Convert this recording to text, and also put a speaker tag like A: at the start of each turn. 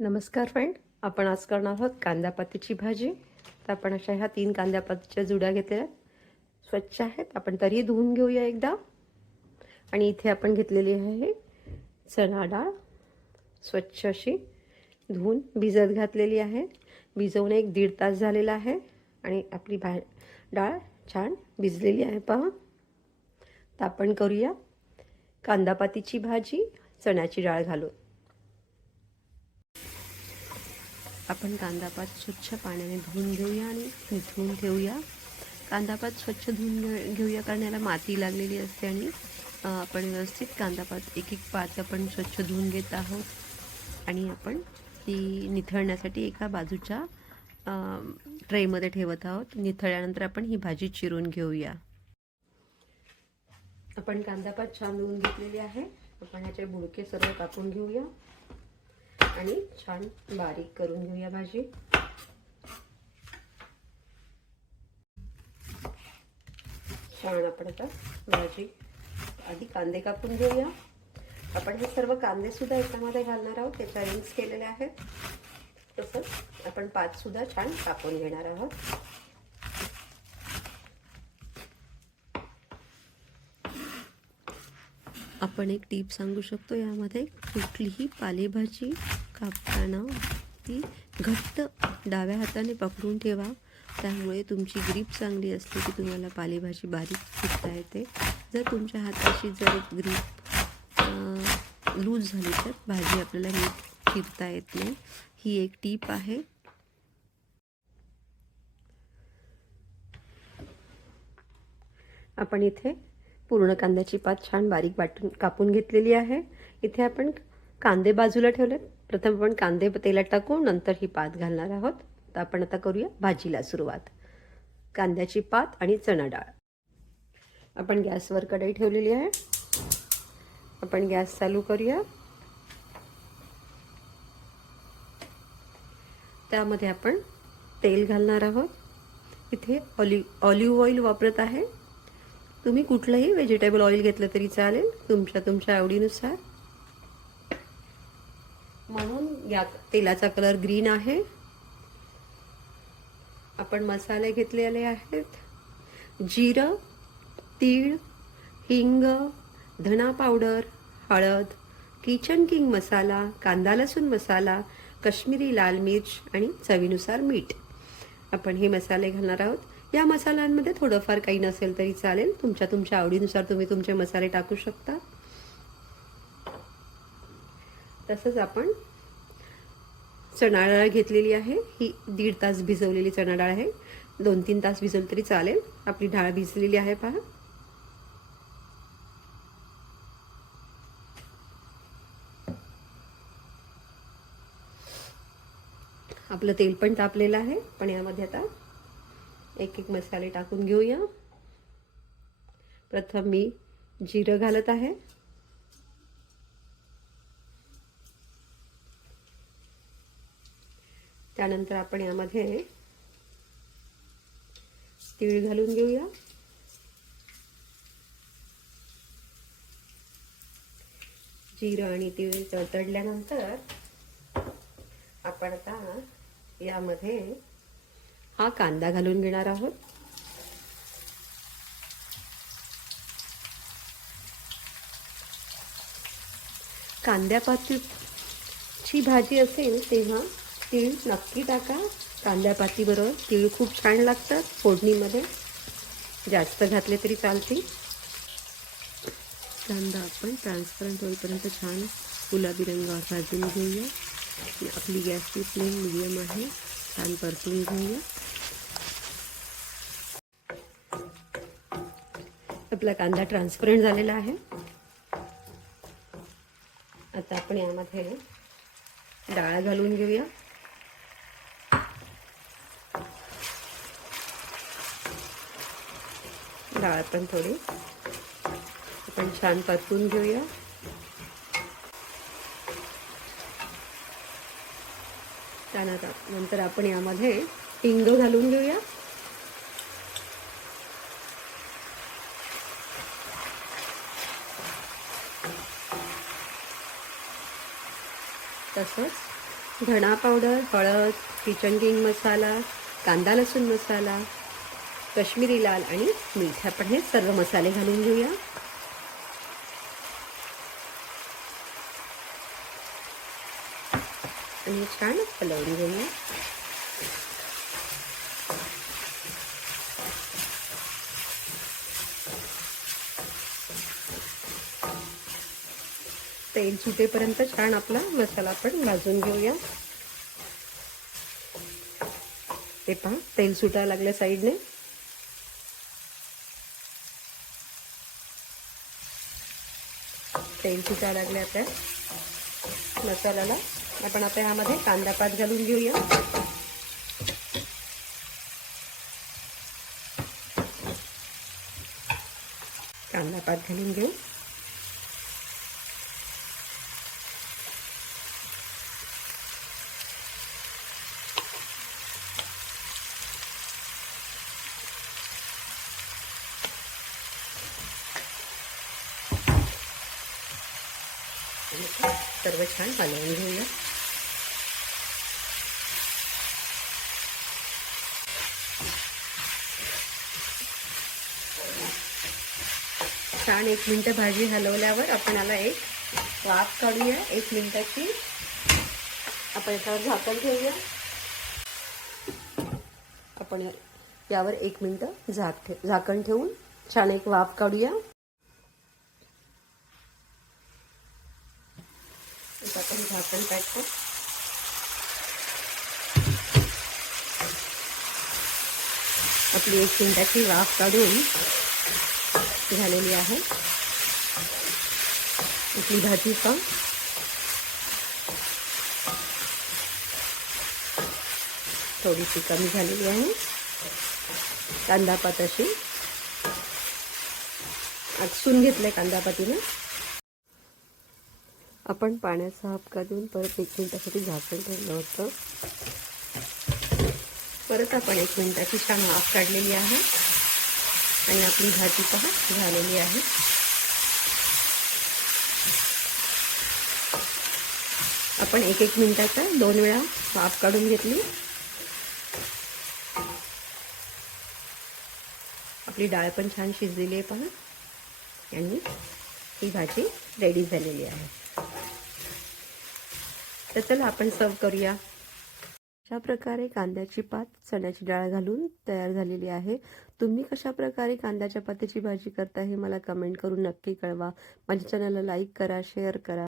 A: नमस्कार फ्रेंड आपण आज करणार आहोत कांदापातीची भाजी. तर आपण अशा ह्या तीन कांदापातीच्या जुड्या घेतलेल्या स्वच्छ आहेत. आपण तरी धुवून घेऊया एकदा. आणि इथे आपण घेतलेली आहे चणा डाळ. स्वच्छ अशी धुवून भिजत घातलेली आहे. भिजवून एक दीड तास झालेला आहे. आणि आपली भा डाळ छान भिजलेली आहे पहा. तर आपण करूया कांदापातीची भाजी. चण्याची डाळ घालून. आपण कांदापात स्वच्छ पाण्याने धुवून घेऊया आणि निथळून ठेवूया. कांदापात स्वच्छ धुवून घेऊया कारण याला माती लागलेली असते आणि आपण व्यवस्थित कांदापात एक एक पात आपण स्वच्छ धुवून घेत आहोत. आणि आपण ती निथळण्यासाठी एका बाजूच्या ट्रेमध्ये ठेवत आहोत. निथळल्यानंतर आपण ही भाजी चिरून घेऊया. आपण कांदापात छान धुवून घेतलेली आहे. आपण ह्याचे बुडके सर्व कापून घेऊया. आणि छान बारीक करून घेऊया भाजी. छान आपण आता भाजी आधी कांदे कापून घेऊया. आपण हे सर्व कांदे सुद्धा याच्यामध्ये घालणार आहोत त्याच्या रिंग्स केलेल्या आहेत. तसंच आपण पाच सुद्धा छान कापून घेणार आहोत. आपण एक टीप सांगू शकतो यामध्ये कुठलीही पालेभाजी कापताना ती घट्ट डाव्या हाताने पकडून ठेवा. त्यामुळे तुमची ग्रीप चांगली असली की तुम्हाला पालेभाजी बारीक फुटता येते. जर तुमच्या हाताची जर ग्रीप लूज झाली तर भाजी आपल्याला नीट फिरता येत नाही. ही एक टीप आहे. आपण इथे पूर्ण कांद्याची पात छान बारीक वाटून कापून घेतलेली आहे. इथे आपण कांदे बाजूला ठेवले प्रथम आपण कांदे तेलात टाकून नंतर ही पात घालणार आहोत. तर आपण आता करूया भाजीला सुरुवात. कांद्याची पात आणि चणा डाळ. आपण गॅसवर कढई ठेवलेली आहे. आपण गॅस चालू करूया. त्यामध्ये आपण तेल घालणार आहोत. इथे ऑलि ऑलिव्ह ऑइल वापरत आहे. तुम्ही कुठलंही व्हेजिटेबल ऑइल घेतलं तरी चालेल तुमच्या तुमच्या आवडीनुसार. म्हणून या तेलाचा कलर ग्रीन आहे. आपण मसाले घेतलेले आहेत. जिरं तीळ हिंग धना पावडर हळद किचन किंग मसाला कांदा लसूण मसाला कश्मीरी लाल मिर्च आणि चवीनुसार मीठ. आपण हे मसाले घालणार आहोत. या मसाल्यांमध्ये थोडंफार काही नसेल तरी चालेल. तुमच्या तुमच्या आवडीनुसार तुम्ही तुमचे मसाले टाकू शकता. तसंच आपण चणा डाळ घेतलेली आहे. ही दीड तास भिजवलेली चणा डाळ आहे. दोन तीन तास भिजवली तरी चालेल. आपली डाळ भिजलेली आहे पहा. आपलं तेल पण तापलेलं आहे. पण यामध्ये आता एक एक मसाले टाकून घेऊया. प्रथम मी जिरं घालत आहे. त्यानंतर आपण यामध्ये तीळ घालून घेऊया. जिरं आणि तीळ तडतडल्यानंतर आपण आता यामध्ये हा कांदा घालून घेणार आहोत. कांद्यापातीची भाजी असेल तेव्हा तीळ नक्की टाका. कांद्यापातीबरोबर तीळ खूप छान लागतात फोडणीमध्ये. जास्त घातले तरी चालतील. कांदा आपण ट्रान्सपरंट होईपर्यंत छान गुलाबी रंगावर भाजून घेऊया. आपली गॅसची फ्लेम मिडियम आहे. छान परतून घेऊया. आपला कांदा ट्रान्सपरंट झालेला आहे. आता आपण यामध्ये डाळ घालून घेऊया. डाळ पण थोडी आपण छान परतून घेऊया. त्यानंतर नंतर आपण यामध्ये हिंग घालून घेऊया. तसंच धणा पावडर हळद किचन किंग मसाला कांदा लसूण मसाला कश्मीरी लाल आणि मीठ आपण हे सर्व मसाले घालून घेऊया. आणि छान हलवून घेऊया. तेल सुटेपर्यंत छान आपला मसाला आपण भाजून घेऊया. ते पहा तेल सुटायला लागल्या साईडने. तेल सुटायला लागले आपल्या मसाल्याला आपण आता ह्यामध्ये कांदा पात घालून घेऊया कांदा पात घालून सर्व छान हलवून घेऊया छान एक मिनटं भाजी हलवल्यावर आपण याला एक वाफ काढूया. एक मिनटाची आपण याच्यावर झाकण ठेवूया. आपण यावर एक मिनटं झाक ठे झाकण ठेवून छान एक वाफ काढूया. आपण झाकण टाकतो आपली एक मिनटाची वाफ काढून झालेली आहे. इथली भाजी पण. थोडीशी कमी झालेली आहे. कांदापात अशी आटसून घेतलंय कांदापातीनं आपण पाण्याचा हापका देऊन परत एक मिनिटासाठी झाकून ठेवलं होतं. परत आपण एक मिनिटाची छान वाफ काढलेली आहे. आणि आपली भाजी पहा झालेली आहे. आपण एक एक मिनिटाचा दोन वेळा वाफ काढून घेतली. आपली डाळ पण छान शिजलेली आहे पहा. आणि ही भाजी रेडी झालेली आहे. तर चला आपण सर्व करूया. अशा प्रकारे कांद्याची पात चण्याची डाळ घालून तयार झालेली आहे? तुम्ही कशा प्रकारे कांद्याच्या पातीची भाजी करता हे मला कमेंट करून नक्की कळवा. माझ्या चॅनलला लाईक करा शेअर करा.